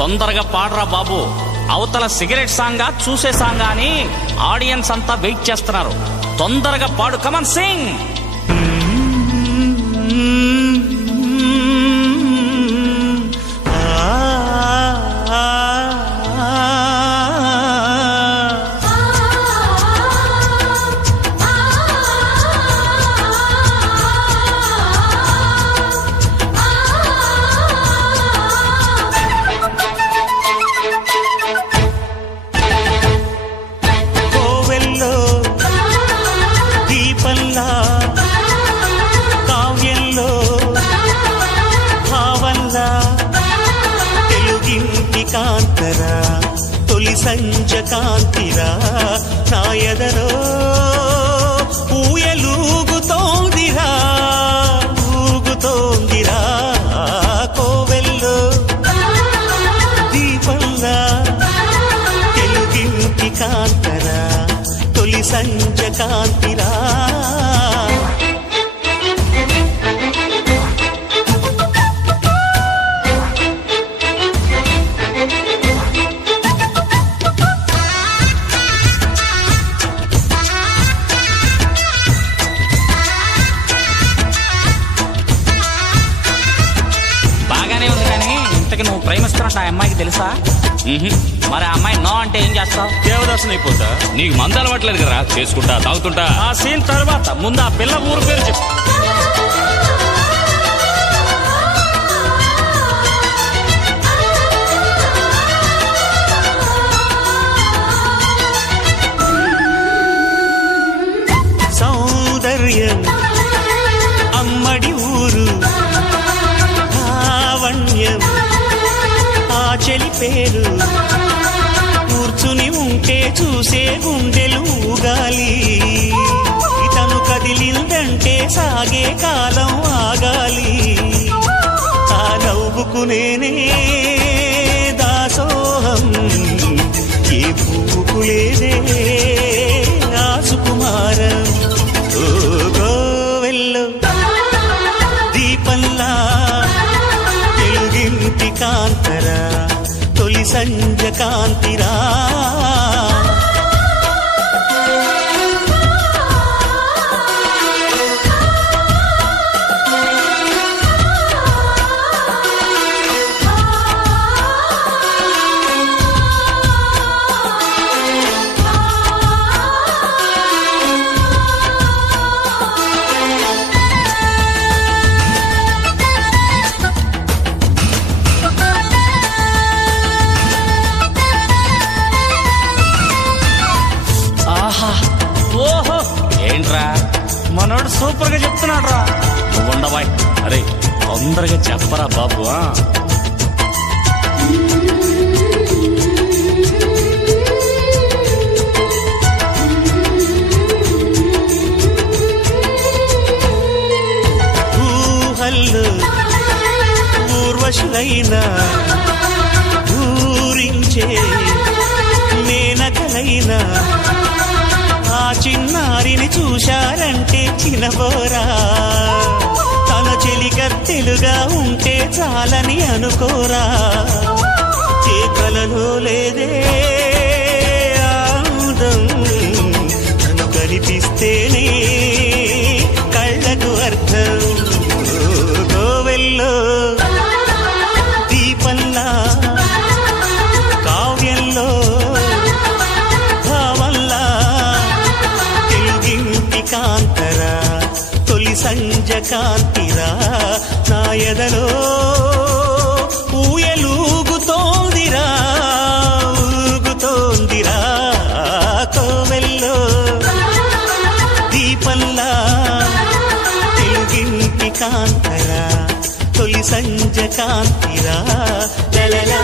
తొందరగా పాడరా బాబు. అవతల సిగరెట్ సాంగా చూసే సాంగా అని ఆడియన్స్ అంతా వెయిట్ చేస్తున్నారు. తొందరగా పాడు, కమన్ సింగ్. కాంతరా తొలి సంజ కాంతిరా నా ఎదరో ఊయలూగుతోందిరా ఊగుతోందిరా కోవెల్లో దీపంలా తెలుగింటి కాంతరా తొలి సంజ కాంతిరా. నువ్వు ప్రేమిస్తున్నట్టు ఆ అమ్మాయికి తెలుసా? మరి ఆ అమ్మాయి నో అంటే ఏం చేస్తావు? దేవదాసుని అయిపోతా. నీకు మంద అలవాట్లేదు కదా, చేసుకుంటా తాగుతుంటా. ఆ సీన్ తర్వాత ముందు ఆ పిల్ల ఊరు పేరు చెప్పు. సౌందర్యం అమ్మడి ఊరు లావణ్యం ఆ చెలి పేరు కూర్చుని ఉంటే చూసే గుండెలు ఊగాలి. ఇతను కదిలిందంటే సాగే కాలం ఆగాలి. ఆ నవ్వుకునేనే దాసోహం ఏ పువ్వుకు లేదే ఆ సుకుమారం. ఓ గోవెల్లో దీపంలా తెలుగింటి కాంతరా తొలి సంజ కాంతిరా. ఓహో, ఏంట్రా మనోడు సూపర్ గా చెప్తున్నాడు రా. నువ్వు ఉండబాయ్. అరే తొందరగా చెప్పరా బాబు. ఊహల్లో ఊర్వశులైనా ఊరించే మేనకలైనా ఆ చిన్నారిని చూశారంటే చినబోరా. తన చెలికత్తెలుగా ఉంటే చాలని అనుకోరా. ఏ కలలో లేదే ఆనందం తను కనిపిస్తేనే కళ్ళకు అర్థం. గోవెల్లో దీపంలా కావ్యంలో భావంలా తెలుగింటి కాంతరా తొలి సంజ కాంతిరా. నా ఎదలో ఊయలూగుతోందిరా ఊగుతోందిరా కోవెల్లో దీపంలా తెలుగింటి కాంతరా తొలి సంజ కాంతిరా. లలలా